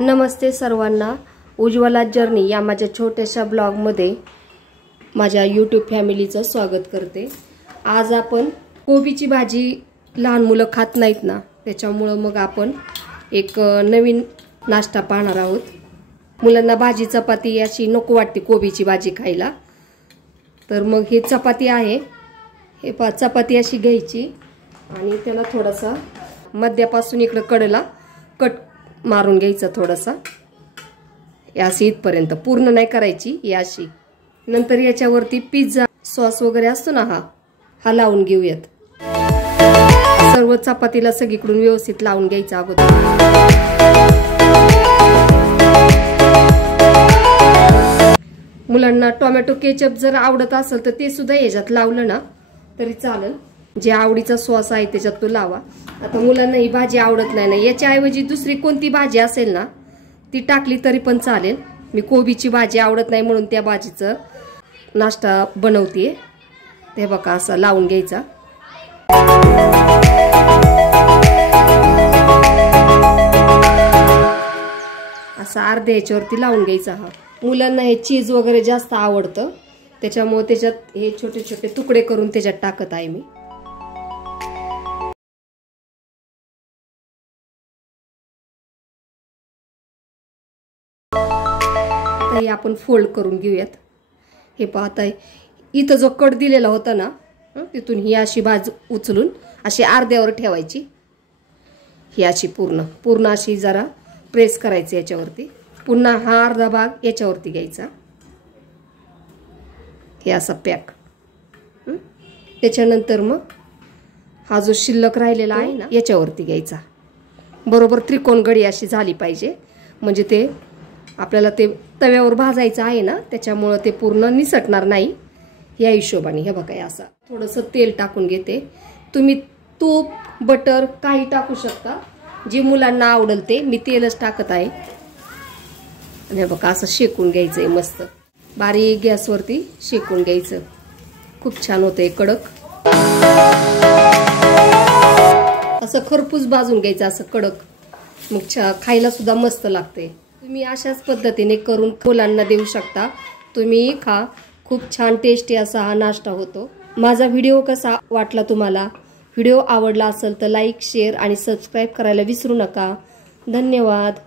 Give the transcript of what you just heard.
नमस्ते सर्वांना, उज्ज्वला जर्नी या माझ्या छोट्याशा ब्लॉगमध्ये माझ्या यूट्यूब फॅमिलीचं स्वागत करते। आज आपण कोबीची भाजी लहान मुलं खात नाहीत ना, त्याच्यामुळे मग आपण एक नवीन नाश्ता पाहणार आहोत। मुलांना भाजी चपाती अशी नको वाटते कोबीची भाजी खायला, तर मग ही चपाती आहे। हे चपाती अशी घ्यायची आणि त्याला थोडासा मध्यापासून इकडे कडेला कट मारून घ्यायचा, थोडासा याशी इथपर्यंत, पूर्ण नाही करायची याशी। नंतर याच्यावरती पिझ्झा सॉस वगैरे असतो ना, हा लावून घेऊयात। सर्व चपातीला सगळीकडून व्यवस्थित लावून घ्यायचा अगोदर। मुलांना टोमॅटो केचप जर आवडत असेल तर ते सुद्धा याच्यात लावलं ना तरी चालेल, जे आवडीचा सॉस आहे त्याच्यात तो लावा। आता मुलांना ही भाजी आवडत नाही ना, याच्या ऐवजी दुसरी कोणती भाजी असेल ना ती टाकली तरी पण चालेल। मी कोबीची भाजी आवडत नाही म्हणून त्या भाजीचं नाश्ता बनवते। ते बघा असं लावून घ्यायचा, असं अर्ध्या याच्यावरती लावून घ्यायचा। हा मुलांना हे चीज वगैरे जास्त आवडतं, त्याच्यामुळे त्याच्यात हे छोटे छोटे तुकडे करून त्याच्यात टाकत आहे मी। हे आपण फोल्ड करून घेऊयात। हे पाहताय इथं जो कट दिलेला होता ना, तिथून ही अशी बाजू उचलून अशी अर्ध्यावर ठेवायची। ही अशी पूर्ण अशी जरा प्रेस करायची याच्यावरती, पुन्हा हा अर्धा भाग याच्यावरती घ्यायचा, हे असा पॅक। त्याच्यानंतर मग हा जो शिल्लक राहिलेला आहे ना याच्यावरती घ्यायचा। बरोबर त्रिकोण गडी अशी झाली पाहिजे, म्हणजे ते आपल्याला ते तव्यावर भाजायचं आहे ना, त्याच्यामुळे ते पूर्ण निसटणार नाही या हिशोबाने। हे बघा असं थोडंसं तेल टाकून घेते। तुम्ही तूप बटर काही टाकू शकता, जे मुलांना आवडेल ते। मी तेलच टाकत आहे आणि हे बघा असं शेकून घ्यायचंय, मस्त बारीक गॅसवरती शेकून घ्यायचं। खूप छान होतंय कडक, असं खरपूस भाजून घ्यायचं असं कडक, मग खायला सुद्धा मस्त लागते। तुम्ही अशाच पद्धतीने करून मुलांना देऊ शकता, तुम्ही खा। खूप छान टेस्टी असा हा नाश्ता होतो। माझा व्हिडिओ कसा वाटला तुम्हाला? व्हिडिओ आवडला असेल तर लाईक शेअर आणि सबस्क्राईब करायला विसरू नका। धन्यवाद।